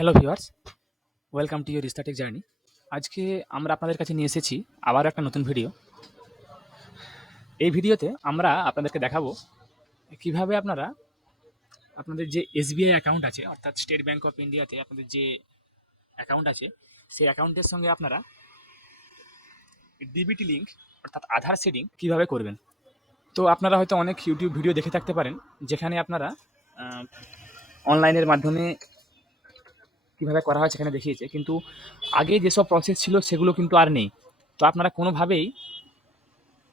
Hello viewers, welcome to your static journey. আজকে আমরা আপনাদের কাছে নিয়ে এসেছি আবারও একটা নতুন ভিডিও। এই ভিডিওতে আমরা আপনাদেরকে দেখাবো কিভাবে আপনারা আপনাদের যে এসবিআই অ্যাকাউন্ট আছে, অর্থাৎ স্টেট ব্যাংক অফ ইন্ডিয়াতে আপনাদের যে অ্যাকাউন্ট আছে, সেই অ্যাকাউন্টের সঙ্গে আপনারা ডিবিটি লিঙ্ক অর্থাৎ আধার সিডিং কিভাবে করবেন। তো আপনারা হয়তো অনেক ইউটিউব ভিডিও দেখে থাকতে পারেন, যেখানে আপনারা অনলাইনের মাধ্যমে কীভাবে করা হয় সেখানে দেখিয়েছে, কিন্তু আগে যেসব প্রসেস ছিল সেগুলো কিন্তু আর নেই। তো আপনারা কোনোভাবেই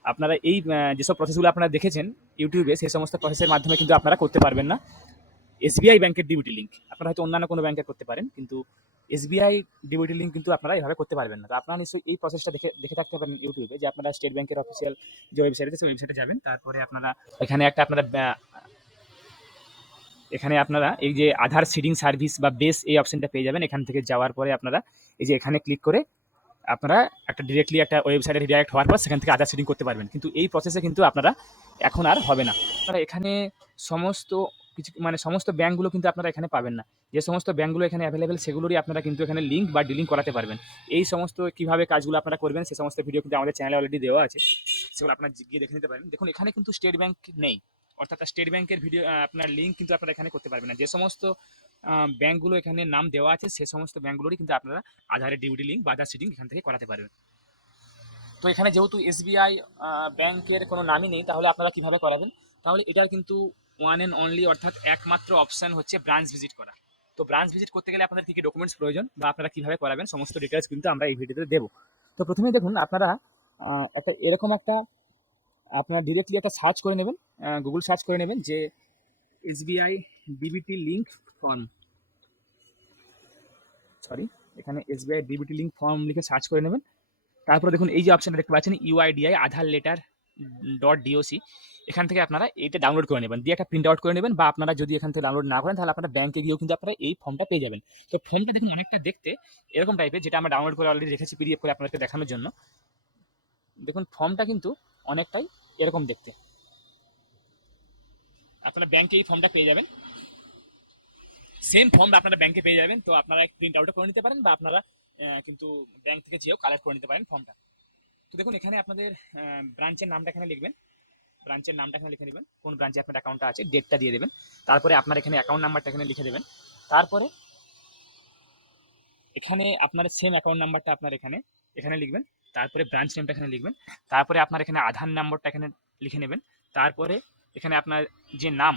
আপনারা এই যেসব প্রসেসগুলো আপনারা দেখেছেন ইউটিউবে, সেই সমস্ত প্রসেসের মাধ্যমে কিন্তু আপনারা করতে পারবেন না এসবিআই ব্যাংকের ডিবিটি লিঙ্ক। আপনারা হয়তো অন্যান্য কোনো ব্যাংকে করতে পারেন, কিন্তু এসবিআই ডিবিটি লিঙ্ক কিন্তু আপনারা এভাবে করতে পারবেন না। তো আপনারা নিশ্চয়ই এই প্রসেসটা দেখে দেখে থাকতে পারেন ইউটিউবে, যে আপনারা স্টেট ব্যাংকের অফিসিয়াল যে ওয়েবসাইট আছে সেই ওয়েবসাইটে যাবেন। তারপরে আপনারা এখানে আপনারা এই যে আধার সিডিং সার্ভিস বা বেস এই অপশনটা পেয়ে যাবেন। এখান থেকে যাওয়ার পরে আপনারা এই যে এখানে ক্লিক করে আপনারা ডিরেক্টলি একটা ওয়েবসাইটে রিডাইরেক্ট হওয়ার পর সেখান থেকে আধার সিডিং করতে পারবেন। কিন্তু এই প্রসেসে কিন্তু আপনারা এখন আর হবে না। আপনারা এখানে সমস্ত সমস্ত ব্যাংকগুলো কিন্তু আপনারা এখানে পাবেন না। যে সমস্ত ব্যাংকগুলো এখানে অ্যাভেলেবেল সেগুলোরই আপনারা কিন্তু এখানে লিঙ্ক বা ডিলিং করাতে পারবেন। এই সমস্ত কীভাবে কাজগুলো আপনারা করবেন সে সমস্ত ভিডিও কিন্তু আমাদের চ্যানেলে অলরেডি দেওয়া আছে, সেগুলো আপনারা গিয়ে দেখে নিতে পারেন। দেখুন, এখানে কিন্তু স্টেট ব্যাংক নেই, অর্থাৎ স্টেট ব্যাংকের ভিডিও আপনার লিঙ্ক কিন্তু আপনারা এখানে করতে পারবেন না। যে সমস্ত ব্যাংকগুলো এখানে নাম দেওয়া আছে সে সমস্ত ব্যাংকগুলোরই কিন্তু আপনারা আধারের ডিবিটি লিঙ্ক বা আধার সিডিং এখান থেকে করাতে পারবেন। তো এখানে যেহেতু এসবিআই ব্যাংকের কোনো নামই নেই, তাহলে আপনারা কীভাবে করাবেন? তাহলে এটার কিন্তু ওয়ান অ্যান্ড অনলি অর্থাৎ একমাত্র অপশান হচ্ছে ব্রাঞ্চ ভিজিট করা। তো ব্রাঞ্চ ভিজিট করতে গেলে আপনাদের কী কী ডকুমেন্টস প্রয়োজন বা আপনারা কীভাবে করাবেন সমস্ত ডিটেলস কিন্তু আমরা এই ভিডিওতে দেবো। তো প্রথমেই দেখুন, আপনারা আপনারা ডিরেক্টলি একটা সার্চ করে নেবেন, গুগল সার্চ করে নেবেন যে এসবিআই ডিবিটি লিঙ্ক ফর্ম, এখানে এসবিআই ডিবিটি লিঙ্ক ফর্ম লিখে সার্চ করে নেবেন। তারপরে দেখুন এই যে অপশনটা দেখতে পাচ্ছেন ইউআইডিআই আধার লেটার .doc, এখান থেকে আপনারা এইটা ডাউনলোড করে নেবেন, দিয়ে একটা প্রিন্ট আউট করে নেবেন। বা আপনারা যদি এখান থেকে ডাউনলোড না করেন তাহলে আপনারা ব্যাংকে গিয়েও কিন্তু আপনারা এই ফর্মটা পেয়ে যাবেন। তো ফর্মটা দেখুন অনেকটা দেখতে এরকম টাইপের, যেটা আমরা ডাউনলোড করে অলরেডি রেখেছি পিডিএফ করে আপনাদেরকে দেখানোর জন্য। দেখুন ফর্মটা কিন্তু অনেকটাই এরকম দেখতে। আপনারা ব্যাংকে এই ফর্মটা পেয়ে যাবেন, সেম ফর্ম আপনারা ব্যাংকে পেয়ে যাবেন। তো আপনারা প্রিন্ট আউটও করে নিতে পারেন বা আপনারা কিন্তু ব্যাংক থেকে যেও কালেক্ট করে নিতে পারেন ফর্মটা। তো দেখুন এখানে আপনাদের ব্রাঞ্চের নামটা এখানে লিখবেন, ব্রাঞ্চের নামটা এখানে লিখে নেবেন, কোন ব্রাঞ্চে আপনার অ্যাকাউন্টটা আছে, ডেটটা দিয়ে দেবেন। তারপরে আপনার এখানে অ্যাকাউন্ট নাম্বারটা এখানে লিখে দেবেন। তারপরে এখানে আপনার সেম অ্যাকাউন্ট নাম্বারটা আপনার এখানে এখানে লিখবেন। তারপরে ব্রাঞ্চ নেমটা এখানে লিখবেন। তারপরে আপনার এখানে আধার নম্বরটা এখানে লিখে নেবেন। তারপরে এখানে আপনার যে নাম,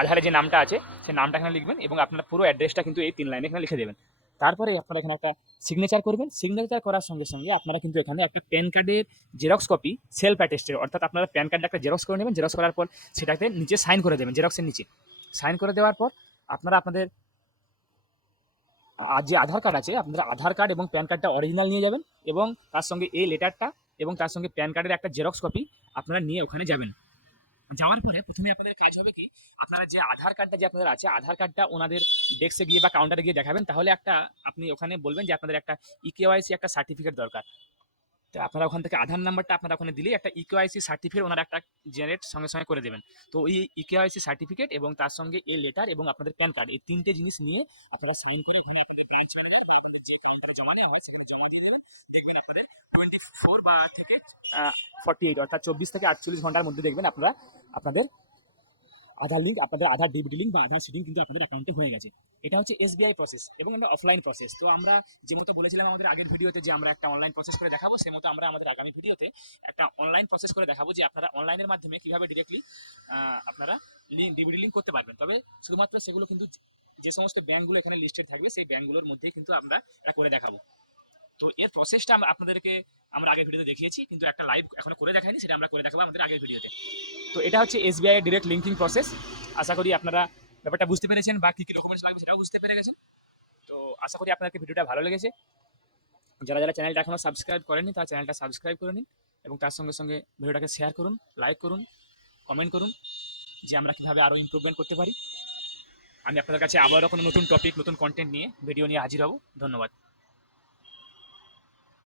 আধারে যে নামটা আছে সেই নামটা এখানে লিখবেন এবং আপনার পুরো অ্যাড্রেসটা কিন্তু এই 3 লাইনে এখানে লিখে দেবেন। তারপরে আপনারা এখানে একটা সিগনেচার করবেন। সিগনেচার করার সঙ্গে সঙ্গে আপনারা কিন্তু এখানে একটা প্যান কার্ডের জেরক্স কপি সেলফ অ্যাটেস্টেড, অর্থাৎ আপনারা প্যান কার্ডটা একটা জেরক্স করে নেবেন। জেরক্স করার পর সেটাতে নিচে সাইন করে দেবেন, জেরক্সের নিচে সাইন করে দেওয়ার পর আপনারা আপনাদের যে আধার কার্ড আছে আপনাদের আধার কার্ড এবং প্যান কার্ডটা অরিজিনাল নিয়ে যাবেন এবং তার সঙ্গে এই লেটারটা এবং তার সঙ্গে প্যান কার্ডের একটা জেরক্স কপি আপনারা নিয়ে ওখানে যাবেন। যাওয়ার পরে প্রথমে আপনাদের কাজ হবে কি, আপনারা যে আধার কার্ডটা যে আপনাদের আছে আধার কার্ডটা ওনাদের ডেস্কে গিয়ে বা কাউন্টারে গিয়ে দেখাবেন। তাহলে আপনি ওখানে বলবেন যে আপনাদের একটা ইকেওয়াইসি একটা সার্টিফিকেট দরকার। তো আপনারা ওখান থেকে আধার নাম্বারটা আপনারা ওখানে দিলেই একটা ইকেওয়াইসি সার্টিফিকেট ওনারা একটা জেনারেট সঙ্গে সঙ্গে করে দেবেন। তো ওই ইকেওয়াইসি সার্টিফিকেট এবং তার সঙ্গে এই লেটার এবং আপনাদের প্যান কার্ড, এই 3টে জিনিস নিয়ে আপনারা সাইন করে আপনাদের ব্রাঞ্চ ম্যানেজার বা আপনাদের যে কাউন্টারে জমা দেওয়া হয় সেখানে জমা দিয়ে দেবেন। দেখবেন আপনাদের 24 বা থেকে 48 অর্থাৎ 24 থেকে 48 ঘন্টার মধ্যে দেখবেন আপনারা আপনাদের আধার লিঙ্ক, আপনাদের আধার ডিবিটি লিঙ্ক বা আধার সিডিং কিন্তু আপনাদের অ্যাকাউন্টে হয়ে গেছে। এটা হচ্ছে এসবিআই প্রসেস এবং এটা অফলাইন প্রসেস। তো আমরা যে মতো বলেছিলাম আমাদের আগের ভিডিওতে যে আমরা একটা অনলাইন প্রসেস করে দেখাবো, সে মতো আমরা আমাদের আগামী ভিডিওতে একটা অনলাইন প্রসেস করে দেখাবো, যে আপনারা অনলাইনের মাধ্যমে কীভাবে ডিরেক্টলি আপনারা ডিবিটি লিঙ্ক করতে পারবেন। তবে শুধুমাত্র সেগুলো কিন্তু যে সমস্ত ব্যাঙ্কগুলো এখানে লিস্টেড থাকবে সেই ব্যাঙ্কগুলোর মধ্যেই কিন্তু আমরা এটা করে দেখাবো। তো এর প্রসেসটা আপনাদেরকে আমরা আগের ভিডিওতে দেখিয়েছি, কিন্তু একটা লাইভ এখনো করে দেখাইনি, সেটা আমরা করে দেখাবো আমাদের আগের ভিডিওতে। তো এটা হচ্ছে এসবিআই ডিরেক্ট লিঙ্কিং প্রসেস। আশা করি আপনারা ব্যাপারটা বুঝতে পেরেছেন বা কী কী ডকুমেন্টস লাগবে সেটাও বুঝতে পেরে গেছেন। তো আশা করি আপনাদেরকে ভিডিওটা ভালো লেগেছে। যারা যারা চ্যানেলটা এখনও সাবস্ক্রাইব করেনি তারা চ্যানেলটা সাবস্ক্রাইব করে নিন এবং তার সঙ্গে সঙ্গে ভিডিওটাকে শেয়ার করুন, লাইক করুন, কমেন্ট করুন, যে আমরা কীভাবে আরও ইমপ্রুভমেন্ট করতে পারি। আমি আপনাদের কাছে আবারও কোনো নতুন টপিক নতুন কন্টেন্ট নিয়ে ভিডিও নিয়ে হাজির হব। ধন্যবাদ।